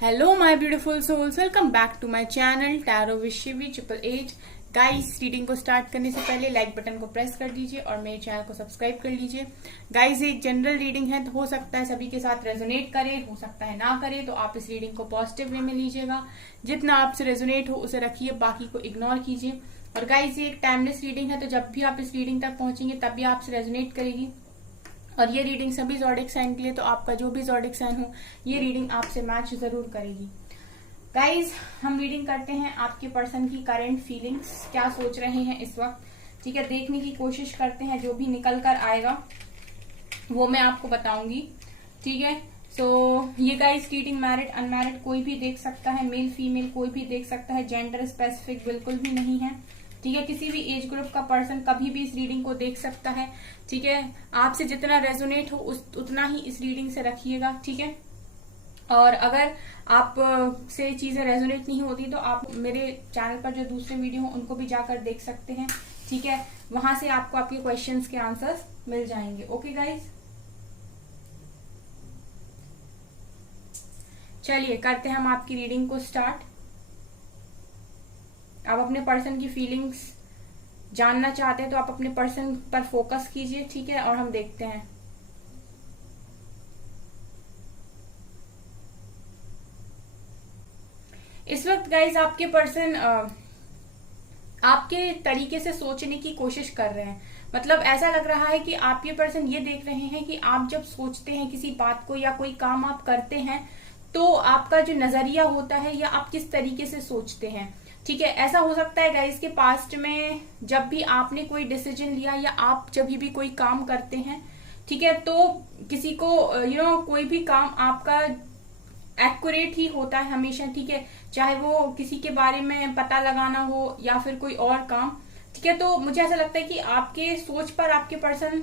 Hello my beautiful souls, welcome back to my channel Tarot with Shivi 888। Guys reading को start करने से पहले like button को press कर दीजिए और मेरे चैनल को सब्सक्राइब कर लीजिए। गाइस एक जनरल रीडिंग है तो हो सकता है सभी के साथ रेजोनेट करे, हो सकता है ना करे, तो आप इस रीडिंग को पॉजिटिव वे में लीजिएगा। जितना आपसे रेजोनेट हो उसे रखिए, बाकी को इग्नोर कीजिए। और गाइस ये एक टाइमलेस रीडिंग है तो जब भी आप इस रीडिंग तक पहुंचेंगे तब भी आपसे रेजोनेट करेगी। और ये रीडिंग सभी ज़ोडिक साइन के लिए, तो आपका जो भी ज़ोडिक साइन हो ये रीडिंग आपसे मैच जरूर करेगी। गाइज हम रीडिंग करते हैं आपके पर्सन की करंट फीलिंग्स, क्या सोच रहे हैं इस वक्त, ठीक है, देखने की कोशिश करते हैं। जो भी निकल कर आएगा वो मैं आपको बताऊंगी, ठीक है। सो ये गाइज रीडिंग मैरिड अनमैरिड कोई भी देख सकता है, मेल फीमेल कोई भी देख सकता है, जेंडर स्पेसिफिक बिल्कुल भी नहीं है, ठीक है। किसी भी एज ग्रुप का पर्सन कभी भी इस रीडिंग को देख सकता है, ठीक है। आपसे जितना रेजोनेट हो उतना ही इस रीडिंग से रखिएगा, ठीक है। और अगर आप से चीजें रेजोनेट नहीं होती तो आप मेरे चैनल पर जो दूसरे वीडियो हो उनको भी जाकर देख सकते हैं, ठीक है। वहां से आपको आपके क्वेश्चंस के आंसर्स मिल जाएंगे। ओके गाइज, चलिए करते हैं हम आपकी रीडिंग को स्टार्ट। आप अपने पर्सन की फीलिंग्स जानना चाहते हैं तो आप अपने पर्सन पर फोकस कीजिए, ठीक है, और हम देखते हैं। इस वक्त गाइज आपके पर्सन आपके तरीके से सोचने की कोशिश कर रहे हैं। मतलब ऐसा लग रहा है कि आप ये पर्सन ये देख रहे हैं कि आप जब सोचते हैं किसी बात को या कोई काम आप करते हैं तो आपका जो नजरिया होता है या आप किस तरीके से सोचते हैं, ठीक है। ऐसा हो सकता है गाइज के पास्ट में जब भी आपने कोई डिसीजन लिया या आप जब भी कोई काम करते हैं, ठीक है, तो किसी को कोई भी काम आपका एक्यूरेट ही होता है हमेशा, ठीक है, चाहे वो किसी के बारे में पता लगाना हो या फिर कोई और काम, ठीक है। तो मुझे ऐसा लगता है कि आपके सोच पर आपके पर्सन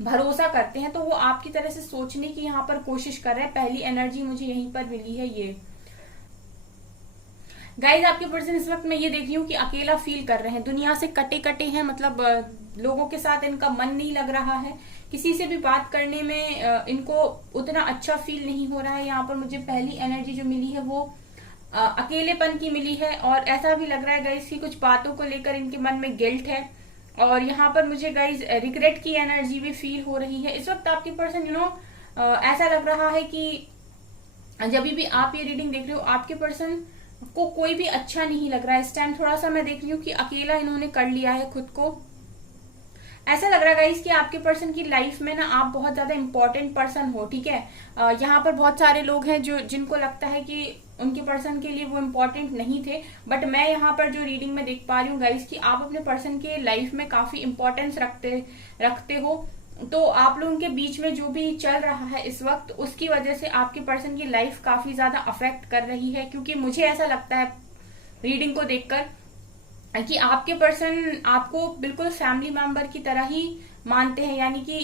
भरोसा करते हैं, तो वो आपकी तरह से सोचने की यहाँ पर कोशिश कर रहे हैं। पहली एनर्जी मुझे यहीं पर मिली है ये। गाइज आपके पर्सन इस वक्त मैं ये देख रही हूँ कि अकेला फील कर रहे हैं, दुनिया से कटे कटे हैं, मतलब लोगों के साथ इनका मन नहीं लग रहा है, किसी से भी बात करने में इनको उतना अच्छा फील नहीं हो रहा है। यहाँ पर मुझे पहली एनर्जी जो मिली है वो अकेलेपन की मिली है। और ऐसा भी लग रहा है गाइज की कुछ बातों को लेकर इनके मन में गिल्ट है। और यहाँ पर मुझे गाइज रिग्रेट की एनर्जी भी फील हो रही है। इस वक्त आपके पर्सन ऐसा लग रहा है कि जब भी आप ये रीडिंग देख रहे हो आपके पर्सन को कोई भी अच्छा नहीं लग रहा है इस टाइम। थोड़ा सा मैं देख रही हूँ कि अकेला इन्होंने कर लिया है खुद को। ऐसा लग रहा है गाइस कि आपके पर्सन की लाइफ में ना आप बहुत ज्यादा इंपॉर्टेंट पर्सन हो, ठीक है। यहाँ पर बहुत सारे लोग हैं जो जिनको लगता है कि उनके पर्सन के लिए वो इम्पोर्टेंट नहीं थे, बट मैं यहाँ पर जो रीडिंग में देख पा रही हूँ गाइस कि आप अपने पर्सन के लाइफ में काफी इंपॉर्टेंस रखते हो। तो आप लोगों के बीच में जो भी चल रहा है इस वक्त उसकी वजह से आपके पर्सन की लाइफ काफी ज्यादा अफेक्ट कर रही है। क्योंकि मुझे ऐसा लगता है रीडिंग को देखकर कि आपके पर्सन आपको बिल्कुल फैमिली मेंबर की तरह ही मानते हैं, यानी कि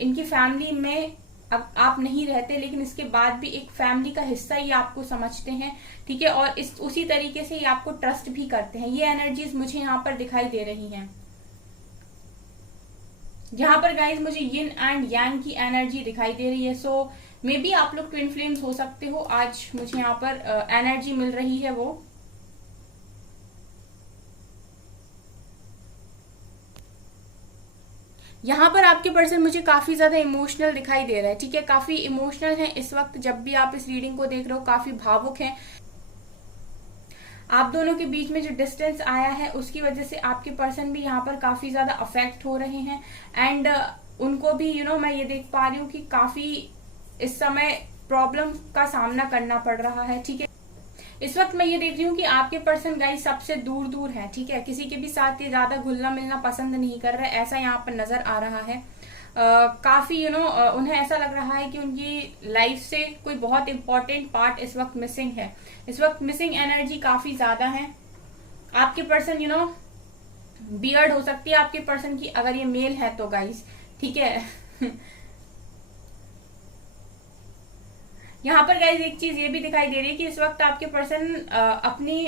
इनकी फैमिली में अब आप नहीं रहते लेकिन इसके बाद भी एक फैमिली का हिस्सा ही आपको समझते हैं, ठीक है। और उसी तरीके से ही आपको ट्रस्ट भी करते हैं। ये एनर्जीज मुझे यहाँ पर दिखाई दे रही हैं। यहाँ पर गाइज मुझे यिन एंड यांग की एनर्जी दिखाई दे रही है। सो मे बी आप लोग ट्विन फ्लेम्स हो सकते हो। आज मुझे यहाँ पर एनर्जी मिल रही है वो। यहाँ पर आपके पर्सन मुझे काफी ज्यादा इमोशनल दिखाई दे रहा है, ठीक है, काफी इमोशनल है इस वक्त। जब भी आप इस रीडिंग को देख रहे हो काफी भावुक हैं। आप दोनों के बीच में जो डिस्टेंस आया है उसकी वजह से आपके पर्सन भी यहाँ पर काफी ज्यादा अफेक्ट हो रहे हैं। एंड उनको भी मैं ये देख पा रही हूँ कि काफी इस समय प्रॉब्लम का सामना करना पड़ रहा है, ठीक है। इस वक्त मैं ये देख रही हूँ कि आपके पर्सन गाइस सबसे दूर दूर है, ठीक है, किसी के भी साथ ये ज्यादा घुलना मिलना पसंद नहीं कर रहा है, ऐसा यहाँ पर नजर आ रहा है। काफी उन्हें ऐसा लग रहा है कि उनकी लाइफ से कोई बहुत इंपॉर्टेंट पार्ट इस वक्त मिसिंग है। इस वक्त मिसिंग एनर्जी काफी ज्यादा है। आपके पर्सन बियर्ड हो सकती है आपके पर्सन की, अगर ये मेल है तो गाइस, ठीक है। यहाँ पर गाइज एक चीज ये भी दिखाई दे रही है कि इस वक्त आपके पर्सन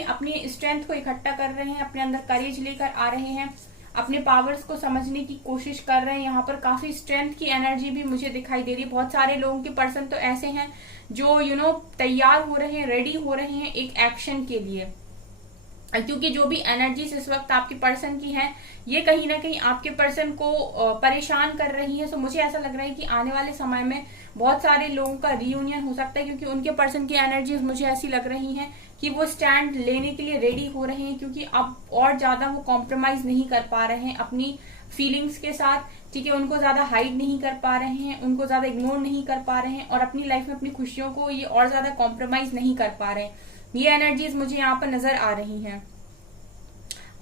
अपनी स्ट्रेंथ को इकट्ठा कर रहे हैं, अपने अंदर करेज लेकर आ रहे हैं। अपने पावर्स को समझने की कोशिश कर रहे हैं। यहाँ पर काफी स्ट्रेंथ की एनर्जी भी मुझे दिखाई दे रही है। बहुत सारे लोगों के पर्सन तो ऐसे हैं जो तैयार हो रहे हैं, रेडी हो रहे हैं एक एक्शन के लिए, क्योंकि जो भी एनर्जीज इस वक्त आपके पर्सन की हैं ये कहीं ना कहीं आपके पर्सन को परेशान कर रही है। सो मुझे ऐसा लग रहा है कि आने वाले समय में बहुत सारे लोगों का रियूनियन हो सकता है, क्योंकि उनके पर्सन की एनर्जीज मुझे ऐसी लग रही हैं कि वो स्टैंड लेने के लिए रेडी हो रहे हैं, क्योंकि अब और ज्यादा वो कॉम्प्रोमाइज नहीं कर पा रहे हैं अपनी फीलिंग्स के साथ, ठीक है। उनको ज्यादा हाइड नहीं कर पा रहे हैं, उनको ज्यादा इग्नोर नहीं कर पा रहे हैं, और अपनी लाइफ में अपनी खुशियों को ये और ज्यादा कॉम्प्रोमाइज नहीं कर पा रहे हैं। ये एनर्जीज मुझे यहाँ पर नजर आ रही हैं।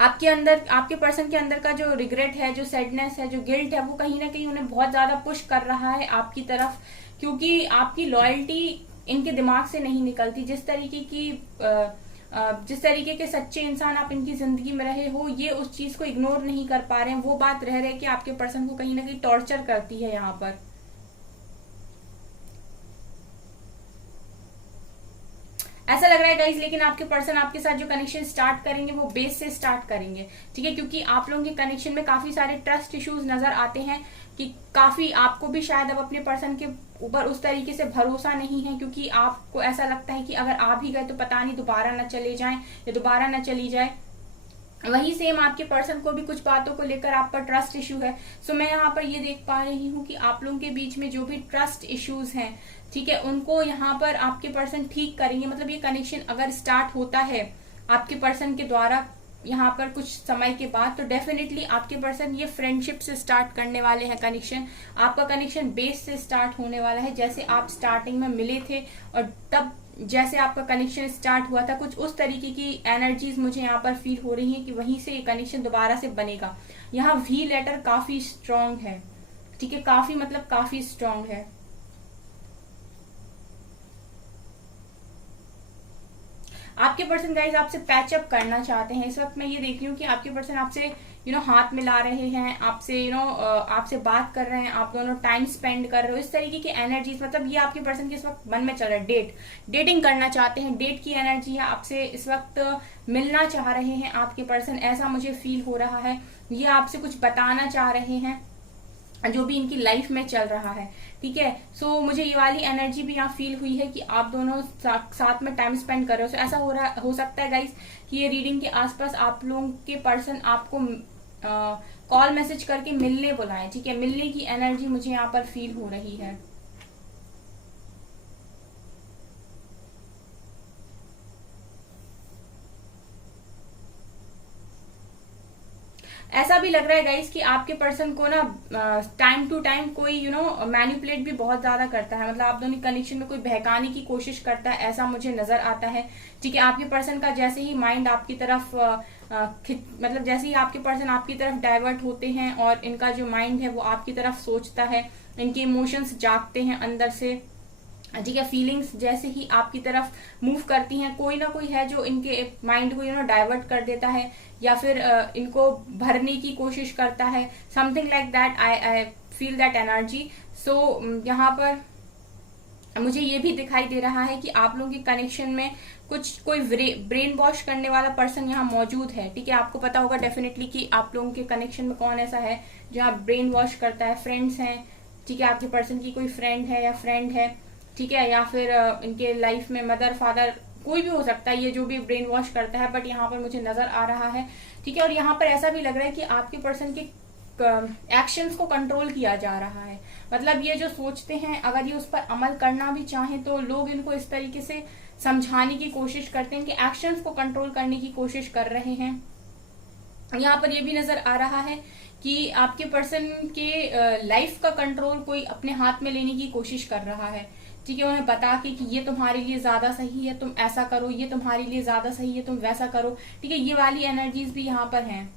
आपके अंदर, आपके पर्सन के अंदर का जो रिग्रेट है, जो सैडनेस है, जो गिल्ट है, वो कहीं ना कहीं उन्हें बहुत ज्यादा पुश कर रहा है आपकी तरफ, क्योंकि आपकी लॉयल्टी इनके दिमाग से नहीं निकलती। जिस तरीके के सच्चे इंसान आप इनकी जिंदगी में रहे हो, ये उस चीज को इग्नोर नहीं कर पा रहे हैं। वो बात रह के आपके पर्सन को कहीं ना कहीं टॉर्चर करती है यहाँ पर। ऐसा लग रहा है गाइज, लेकिन आपके पर्सन आपके साथ जो कनेक्शन स्टार्ट करेंगे वो बेस से स्टार्ट करेंगे, ठीक है, क्योंकि आप लोगों के कनेक्शन में काफी सारे ट्रस्ट इश्यूज नजर आते हैं कि काफी आपको भी शायद अब अपने पर्सन के ऊपर उस तरीके से भरोसा नहीं है, क्योंकि आपको ऐसा लगता है कि अगर आप ही गए तो पता नहीं दोबारा न चले जाएं या दोबारा न चली जाए। वही सेम आपके पर्सन को भी कुछ बातों को लेकर आप पर ट्रस्ट इश्यू है। सो मैं यहाँ पर ये देख पा रही हूँ कि आप लोगों के बीच में जो भी ट्रस्ट इश्यूज हैं, ठीक है, उनको यहाँ पर आपके पर्सन ठीक करेंगे। मतलब ये कनेक्शन अगर स्टार्ट होता है आपके पर्सन के द्वारा यहाँ पर कुछ समय के बाद, तो डेफिनेटली आपके पर्सन ये फ्रेंडशिप से स्टार्ट करने वाले हैं कनेक्शन। आपका कनेक्शन बेस से स्टार्ट होने वाला है, जैसे आप स्टार्टिंग में मिले थे और तब जैसे आपका कनेक्शन स्टार्ट हुआ था, कुछ उस तरीके की एनर्जीज मुझे यहाँ पर फील हो रही है कि वहीं से ये कनेक्शन दोबारा से बनेगा। यहाँ वी लेटर काफी स्ट्रांग है, ठीक है, काफी मतलब काफी स्ट्रांग है। आपके पर्सन गाइज आपसे पैचअप करना चाहते हैं। इस वक्त मैं ये देख रही हूँ कि आपके पर्सन आपसे हाथ मिला रहे हैं, आपसे आपसे बात कर रहे हैं, आप दोनों टाइम स्पेंड कर रहे हो, इस तरीके की एनर्जीज। मतलब ये आपके पर्सन के इस वक्त मन में चल रहा है, डेटिंग करना चाहते हैं, डेट की एनर्जी है, आपसे इस वक्त मिलना चाह रहे हैं आपके पर्सन, ऐसा मुझे फील हो रहा है। ये आपसे कुछ बताना चाह रहे हैं जो भी इनकी लाइफ में चल रहा है, ठीक है। सो मुझे ये वाली एनर्जी भी यहाँ फील हुई है कि आप दोनों साथ में टाइम स्पेंड कर रहे हो। सो ऐसा हो सकता है गाइस कि ये रीडिंग के आसपास आप लोगों के पर्सन आपको कॉल मैसेज करके मिलने बुलाएं, ठीक है, मिलने की एनर्जी मुझे यहाँ पर फील हो रही है। ऐसा भी लग रहा है गाइस कि आपके पर्सन को ना टाइम टू टाइम कोई मैनिपुलेट भी बहुत ज्यादा करता है। मतलब आप दोनों कनेक्शन में कोई बहकाने की कोशिश करता है, ऐसा मुझे नजर आता है, ठीक है। आपके पर्सन का जैसे ही माइंड आपकी तरफ मतलब जैसे ही आपके पर्सन आपकी तरफ डाइवर्ट होते हैं और इनका जो माइंड है वो आपकी तरफ सोचता है, इनके इमोशंस जागते हैं अंदर से, ठीक है, फीलिंग्स जैसे ही आपकी तरफ मूव करती हैं, कोई ना कोई है जो इनके माइंड को डाइवर्ट कर देता है या फिर इनको भरने की कोशिश करता है, something like that. I feel that energy. So यहाँ पर मुझे ये भी दिखाई दे रहा है कि आप लोगों के कनेक्शन में कोई ब्रेन वॉश करने वाला पर्सन यहाँ मौजूद है, ठीक है। आपको पता होगा डेफिनेटली कि आप लोगों के कनेक्शन में कौन ऐसा है जो आप ब्रेन वॉश करता है। फ्रेंड्स हैं, ठीक है, आपके पर्सन की कोई फ्रेंड है या फ्रेंड है, ठीक है, या फिर इनके लाइफ में मदर फादर कोई भी हो सकता है ये जो भी ब्रेन वॉश करता है, बट यहाँ पर मुझे नजर आ रहा है, ठीक है। और यहाँ पर ऐसा भी लग रहा है कि आपके पर्सन के एक्शंस को कंट्रोल किया जा रहा है। मतलब ये जो सोचते हैं अगर ये उस पर अमल करना भी चाहें तो लोग इनको इस तरीके से समझाने की कोशिश करते हैं कि एक्शंस को कंट्रोल करने की कोशिश कर रहे हैं। यहाँ पर ये भी नजर आ रहा है कि आपके पर्सन के लाइफ का कंट्रोल कोई अपने हाथ में लेने की कोशिश कर रहा है, ठीक है। उन्हें बता के कि ये तुम्हारे लिए ज्यादा सही है, तुम ऐसा करो, ये तुम्हारे लिए ज्यादा सही है, तुम वैसा करो, ठीक है। ये वाली एनर्जीज भी यहाँ पर हैं।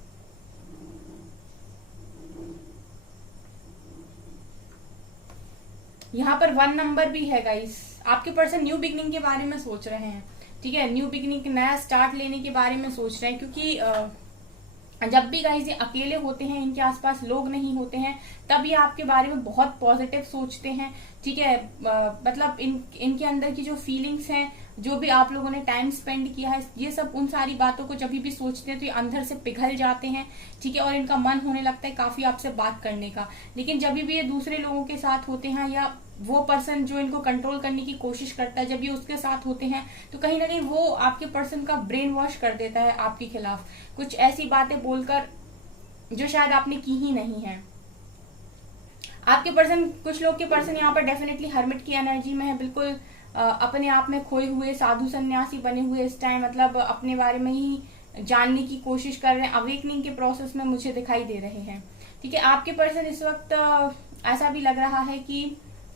यहाँ पर 1 नंबर भी है गाइस। आपके पर्सन न्यू बिगनिंग के बारे में सोच रहे हैं, ठीक है, न्यू बिगनिंग, नया स्टार्ट लेने के बारे में सोच रहे हैं, क्योंकि जब भी गाइस ये अकेले होते हैं, इनके आसपास लोग नहीं होते हैं, तब ये आपके बारे में बहुत पॉजिटिव सोचते हैं। ठीक है, मतलब इनके अंदर की जो फीलिंग्स हैं, जो भी आप लोगों ने टाइम स्पेंड किया है, ये सब उन सारी बातों को जब भी सोचते हैं तो ये अंदर से पिघल जाते हैं। ठीक है, और इनका मन होने लगता है काफी आपसे बात करने का। लेकिन जब भी ये दूसरे लोगों के साथ होते हैं, या वो पर्सन जो इनको कंट्रोल करने की कोशिश करता है, जब ये उसके साथ होते हैं, तो कहीं ना कहीं वो आपके पर्सन का ब्रेन वॉश कर देता है आपके खिलाफ, कुछ ऐसी बातें बोलकर जो शायद आपने की ही नहीं है। आपके पर्सन, कुछ लोग के पर्सन यहाँ पर डेफिनेटली हर्मिट की एनर्जी में है, बिल्कुल अपने आप में खोए हुए साधु सन्यासी बने हुए इस टाइम, मतलब अपने बारे में ही जानने की कोशिश कर रहे हैं, अवेकनिंग के प्रोसेस में मुझे दिखाई दे रहे हैं। ठीक है, आपके पर्सन इस वक्त ऐसा भी लग रहा है कि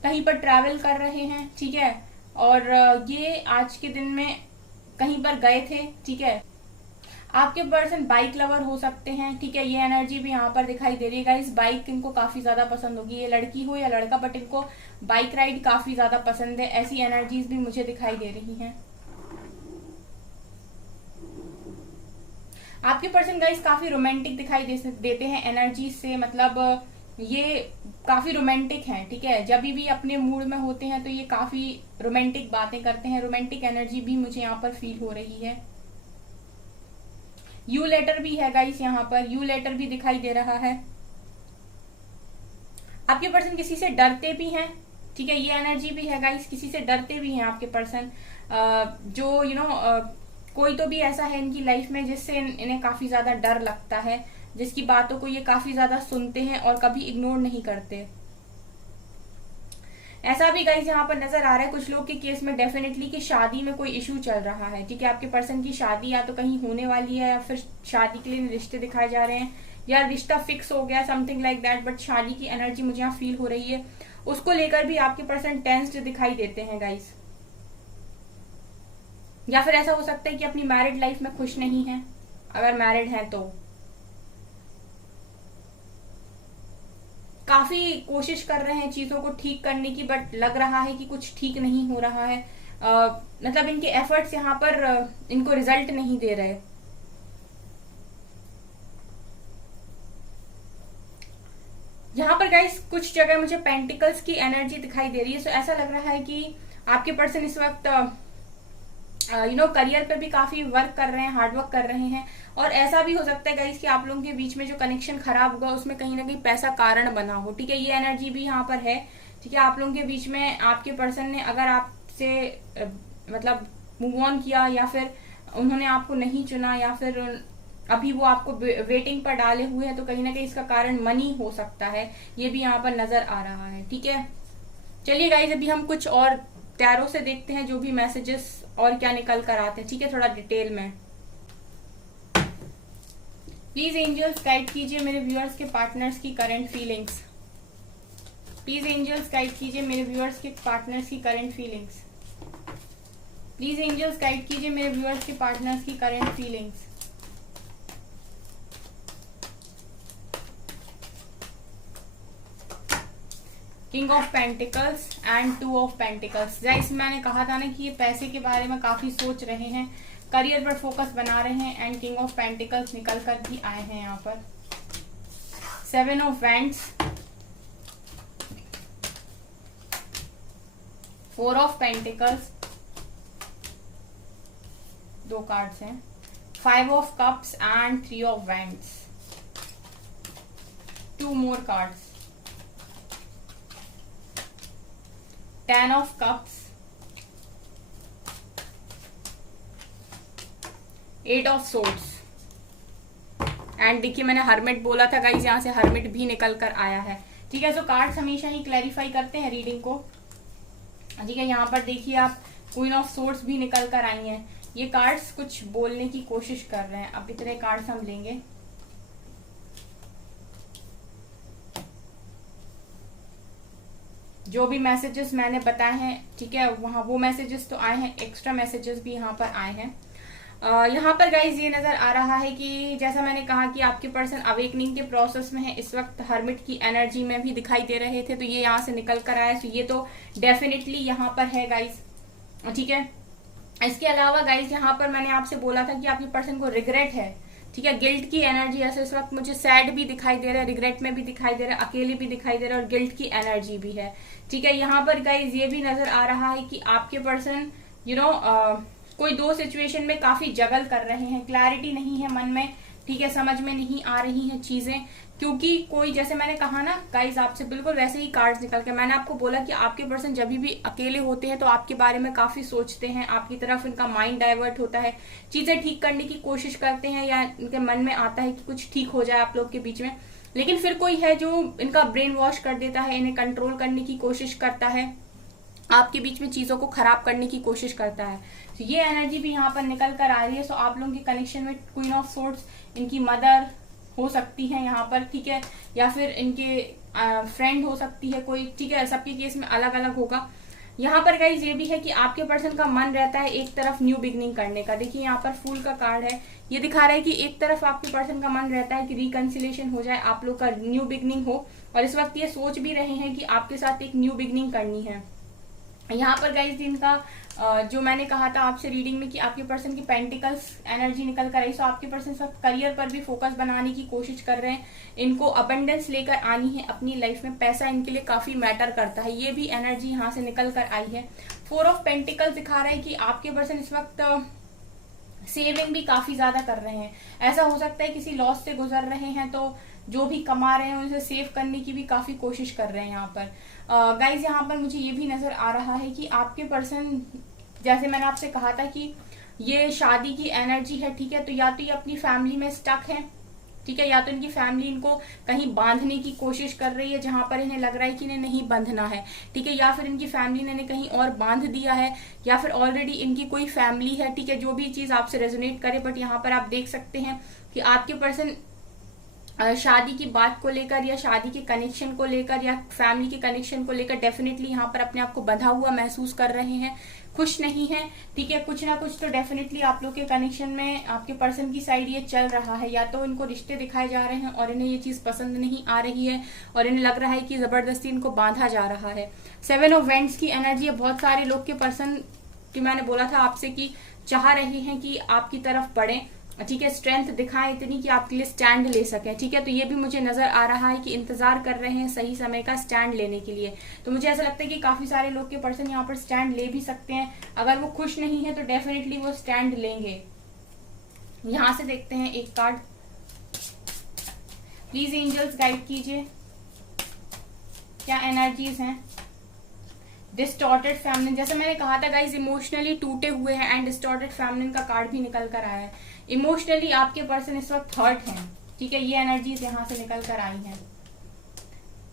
कहीं पर ट्रैवल कर रहे हैं। ठीक है, और ये आज के दिन में कहीं पर गए थे। ठीक है, आपके पर्सन बाइक लवर हो सकते हैं। ठीक है, ये एनर्जी भी यहाँ पर दिखाई दे रही है गाइस। बाइक इनको काफी ज्यादा पसंद होगी, ये लड़की हो या लड़का, बट इनको बाइक राइड काफी ज्यादा पसंद है। ऐसी एनर्जीज भी मुझे दिखाई दे रही हैं। आपके पर्सन गाइस काफी रोमांटिक दिखाई देते हैं एनर्जी से, मतलब ये काफी रोमांटिक हैं। ठीक है, जब भी अपने मूड में होते हैं तो ये काफी रोमांटिक बातें करते हैं। रोमांटिक एनर्जी भी मुझे यहाँ पर फील हो रही है। यू लेटर भी है गाइस, यहाँ पर यू लेटर भी दिखाई दे रहा है। आपके पर्सन किसी से डरते भी हैं। ठीक है, ये एनर्जी भी है गाइस, किसी से डरते भी हैं आपके पर्सन। जो कोई तो भी ऐसा है इनकी लाइफ में जिससे इन्हें काफी ज्यादा डर लगता है, जिसकी बातों को ये काफी ज्यादा सुनते हैं और कभी इग्नोर नहीं करते। ऐसा भी गाइस यहाँ पर नजर आ रहा है कुछ लोग के केस में डेफिनेटली कि शादी में कोई इशू चल रहा है। ठीक है, आपके पर्सन की शादी या तो कहीं होने वाली है, या फिर शादी के लिए रिश्ते दिखाए जा रहे हैं, या रिश्ता फिक्स हो गया, समथिंग लाइक दैट, बट शादी की एनर्जी मुझे यहाँ फील हो रही है। उसको लेकर भी आपके पर्सन टेंस्ड दिखाई देते हैं गाइस। या फिर ऐसा हो सकता है कि अपनी मैरिड लाइफ में खुश नहीं है, अगर मैरिड है तो। काफी कोशिश कर रहे हैं चीजों को ठीक करने की, बट लग रहा है कि कुछ ठीक नहीं हो रहा है। मतलब इनके एफर्ट्स यहाँ पर इनको रिजल्ट नहीं दे रहे। यहाँ पर गाइस कुछ जगह मुझे पेंटिकल्स की एनर्जी दिखाई दे रही है। तो ऐसा लग रहा है कि आपके पर्सन इस वक्त करियर पे भी काफी वर्क कर रहे हैं, हार्ड वर्क कर रहे हैं। और ऐसा भी हो सकता है गाइस कि आप लोगों के बीच में जो कनेक्शन खराब हुआ उसमें कहीं ना कहीं पैसा कारण बना हो। ठीक है, ये एनर्जी भी यहाँ पर है। ठीक है, आप लोगों के बीच में आपके पर्सन ने अगर आपसे मतलब मूव ऑन किया, या फिर उन्होंने आपको नहीं चुना, या फिर अभी वो आपको वेटिंग पर डाले हुए हैं, तो कहीं ना कहीं इसका कारण मनी हो सकता है। ये भी यहाँ पर नजर आ रहा है। ठीक है, चलिए गाइस अभी हम कुछ और टैरो से देखते हैं जो भी मैसेजेस और क्या निकल कर आते हैं। ठीक है, थोड़ा डिटेल में। प्लीज एंजल्स गाइड कीजिए मेरे व्यूअर्स के पार्टनर्स की current feelings. Please angels guide कीजिए मेरे व्यूअर्स के पार्टनर्स की current feelings. Please angels guide कीजिए मेरे व्यूअर्स के पार्टनर्स की current feelings. King of pentacles and two of pentacles. Guys मैंने कहा था ना कि ये पैसे के बारे में काफी सोच रहे हैं, करियर पर फोकस बना रहे हैं, एंड किंग ऑफ पेंटिकल्स निकल कर भी आए हैं यहाँ पर। 7 of wands, 4 of pentacles, 2 cards हैं, 5 of cups and 3 of wands. 2 more cards, 10 of cups, 8 of swords, and देखिए मैंने हर्मिट बोला था गाइस, यहाँ से हर्मिट भी निकल कर आया है। ठीक है, सो कार्ड्स हमेशा ही क्लैरिफाई करते हैं रीडिंग को। ठीक है, यहाँ पर देखिए आप क्वीन ऑफ सोर्ड्स भी निकल कर आई हैं। ये कार्ड्स कुछ बोलने की कोशिश कर रहे हैं। अब इतने कार्ड्स हम लेंगे। जो भी मैसेजेस मैंने बताए हैं, ठीक है, वहां वो मैसेजेस तो आए हैं, एक्स्ट्रा मैसेजेस भी यहाँ पर आए हैं। यहाँ पर गाइज ये नजर आ रहा है कि जैसा मैंने कहा कि आपके पर्सन अवेकनिंग के प्रोसेस में है इस वक्त, हर्मिट की एनर्जी में भी दिखाई दे रहे थे, तो ये यहाँ से निकल कर आया। तो ये तो डेफिनेटली यहाँ पर है गाइज। ठीक है, इसके अलावा गाइज यहाँ पर मैंने आपसे बोला था कि आपके पर्सन को रिग्रेट है। ठीक है। गिल्ट की एनर्जी, ऐसे इस वक्त मुझे सैड भी दिखाई दे रहा है, रिग्रेट में भी दिखाई दे रहा है, अकेले भी दिखाई दे रहा है और गिल्ट की एनर्जी भी है। ठीक है। यहाँ पर गाइज ये भी नजर आ रहा है कि आपके पर्सन कोई दो सिचुएशन में काफी जगल कर रहे हैं, क्लैरिटी नहीं है मन में। ठीक है। समझ में नहीं आ रही हैं चीजें, क्योंकि कोई, जैसे मैंने कहा ना गाइज आपसे, बिल्कुल वैसे ही कार्ड्स निकल के मैंने आपको बोला कि आपके पर्सन जब भी अकेले होते हैं तो आपके बारे में काफी सोचते हैं, आपकी तरफ इनका माइंड डाइवर्ट होता है, चीजें ठीक करने की कोशिश करते हैं या इनके मन में आता है कि कुछ ठीक हो जाए आप लोग के बीच में। लेकिन फिर कोई है जो इनका ब्रेन वॉश कर देता है, इन्हें कंट्रोल करने की कोशिश करता है, आपके बीच में चीजों को खराब करने की कोशिश करता है। तो ये एनर्जी भी यहाँ पर निकल कर आ रही है। सो आप लोगों के कनेक्शन में क्वीन ऑफ सोर्ड्स इनकी मदर हो सकती है यहाँ पर, ठीक है, या फिर इनके फ्रेंड हो सकती है कोई, ठीक है। सबके केस में अलग अलग होगा। यहाँ पर गाइज ये भी है कि आपके पर्सन का मन रहता है एक तरफ न्यू बिगनिंग करने का। देखिए यहाँ पर फूल का कार्ड है, ये दिखा रहा है कि एक तरफ आपके पर्सन का मन रहता है कि रिकंसिलेशन हो जाए, आप लोग का न्यू बिगनिंग हो, और इस वक्त ये सोच भी रहे हैं कि आपके साथ एक न्यू बिगनिंग करनी है। यहाँ पर गाइज इनका जो मैंने कहा था आपसे रीडिंग में कि आपके पर्सन की पेंटिकल्स एनर्जी निकल कर आई, सो आपके पर्सन सब करियर पर भी फोकस बनाने की कोशिश कर रहे हैं, इनको अबंडेंस लेकर आनी है अपनी लाइफ में, पैसा इनके लिए काफी मैटर करता है, ये भी एनर्जी यहाँ से निकल कर आई है। 4 ऑफ पेंटिकल्स दिखा रहा है कि आपके पर्सन इस वक्त सेविंग भी काफी ज्यादा कर रहे हैं। ऐसा हो सकता है किसी लॉस से गुजर रहे हैं तो जो भी कमा रहे हैं उसे सेव करने की भी काफी कोशिश कर रहे हैं यहाँ पर। गाइज यहाँ पर मुझे ये भी नजर आ रहा है कि आपके पर्सन, जैसे मैंने आपसे कहा था कि ये शादी की एनर्जी है, ठीक है, तो या तो ये अपनी फैमिली में स्टक है, ठीक है, या तो इनकी फैमिली इनको कहीं बांधने की कोशिश कर रही है जहां पर इन्हें लग रहा है कि इन्हें नहीं बंधना है, ठीक है, या फिर इनकी फैमिली ने इन्हें कहीं और बांध दिया है, या फिर ऑलरेडी इनकी कोई फैमिली है, ठीक है, जो भी चीज आपसे रेजोनेट करे। बट यहाँ पर आप देख सकते हैं कि आपके पर्सन शादी की बात को लेकर या शादी के कनेक्शन को लेकर या फैमिली के कनेक्शन को लेकर डेफिनेटली यहाँ पर अपने आप को बंधा हुआ महसूस कर रहे हैं, खुश नहीं है, ठीक है। कुछ ना कुछ तो डेफिनेटली आप लोग के कनेक्शन में आपके पर्सन की साइड ये चल रहा है, या तो इनको रिश्ते दिखाए जा रहे हैं और इन्हें ये चीज पसंद नहीं आ रही है और इन्हें लग रहा है कि जबरदस्ती इनको बांधा जा रहा है। 7 ऑफ वेंट्स की एनर्जी है। बहुत सारे लोग के पर्सन की मैंने बोला था आपसे कि चाह रहे हैं कि आपकी तरफ बढ़े, ठीक है, स्ट्रेंथ दिखाएं इतनी कि आपके लिए स्टैंड ले सकें, ठीक है। तो ये भी मुझे नजर आ रहा है कि इंतजार कर रहे हैं सही समय का स्टैंड लेने के लिए। तो मुझे ऐसा लगता है कि काफी सारे लोग के पर्सन यहाँ पर स्टैंड ले भी सकते हैं। अगर वो खुश नहीं है तो डेफिनेटली वो स्टैंड लेंगे। यहां से देखते हैं एक कार्ड, प्लीज एंजल्स गाइड कीजिए क्या एनर्जीज हैं। डिस्टॉर्टेड फैमिलिन, जैसे मैंने कहा था गाइज इमोशनली टूटे हुए हैं एंड डिस्टॉर्टेड फैमिलिन का कार्ड भी निकल कर आया है। इमोशनली आपके पर्सन इस वक्त हर्ट हैं, ठीक है, ये एनर्जीज यहाँ से निकल कर आई हैं।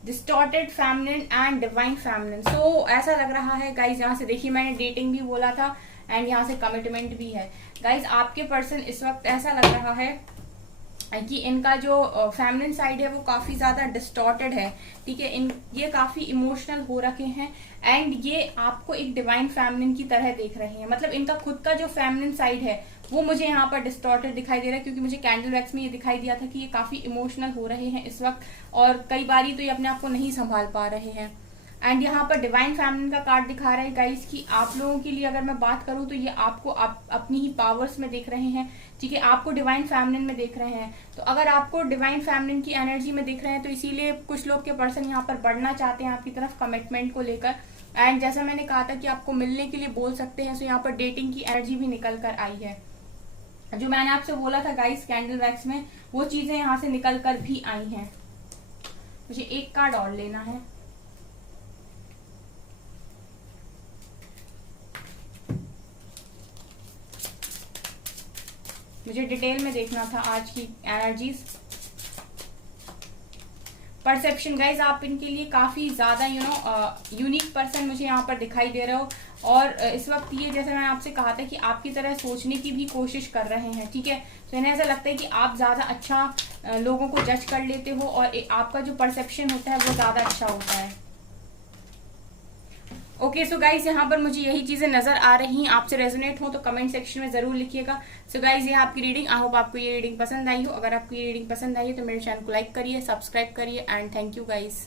Distorted feminine and divine feminine, so ऐसा लग रहा है गाइज, यहाँ से देखिए मैंने डेटिंग भी बोला था एंड यहाँ से कमिटमेंट भी है। गाइज आपके पर्सन इस वक्त ऐसा लग रहा है कि इनका जो फेमिनिन साइड है वो काफी ज्यादा डिस्टॉर्टेड है, ठीक है, ये काफी इमोशनल हो रखे हैं एंड ये आपको एक डिवाइन फेमिनिन की तरह देख रहे हैं। मतलब इनका खुद का जो फेमिनिन साइड है वो मुझे यहाँ पर डिस्टॉर्टेड दिखाई दे रहा है, क्योंकि मुझे कैंडल वैक्स में ये दिखाई दिया था कि ये काफी इमोशनल हो रहे हैं इस वक्त और कई बारी तो ये अपने आप को नहीं संभाल पा रहे हैं। एंड यहाँ पर डिवाइन फेमिनिन का कार्ड दिखा रहा है गाइस कि आप लोगों के लिए अगर मैं बात करूं तो ये आपको अपनी ही पावर्स में देख रहे हैं, ठीक है, आपको डिवाइन फेमिनिन में देख रहे हैं। तो अगर आपको डिवाइन फेमिनिन की एनर्जी में देख रहे हैं तो इसीलिए कुछ लोग के पर्सन यहाँ पर बढ़ना चाहते हैं आपकी तरफ कमिटमेंट को लेकर। एंड जैसा मैंने कहा था कि आपको मिलने के लिए बोल सकते हैं, सो यहाँ पर डेटिंग की एनर्जी भी निकल कर आई है। जो मैंने आपसे बोला था गाइस कैंडल वैक्स में, वो चीजें यहाँ से निकल कर भी आई हैं। मुझे एक कार्ड और लेना है। मुझे डिटेल में देखना था आज की एनर्जीज। परसेप्शन गाइज, आप इनके लिए काफी ज्यादा यूनिक पर्सन मुझे यहाँ पर दिखाई दे रहे हो और इस वक्त ये जैसे मैंने आपसे कहा था कि आपकी तरह सोचने की भी कोशिश कर रहे हैं, ठीक है। तो इन्हें ऐसा लगता है कि आप ज्यादा अच्छा लोगों को जज कर लेते हो और आपका जो परसेप्शन होता है वो ज्यादा अच्छा होता है। ओके सो गाइज, यहाँ पर मुझे यही चीजें नजर आ रही हैं। आपसे रेजोनेट हो तो कमेंट सेक्शन में जरूर लिखिएगा। सो गाइज, ये आपकी रीडिंग, आई होप आपको ये रीडिंग पसंद आई हो। अगर आपको ये रीडिंग पसंद आई है तो मेरे चैनल को लाइक करिए, सब्सक्राइब करिए एंड थैंक यू गाइज।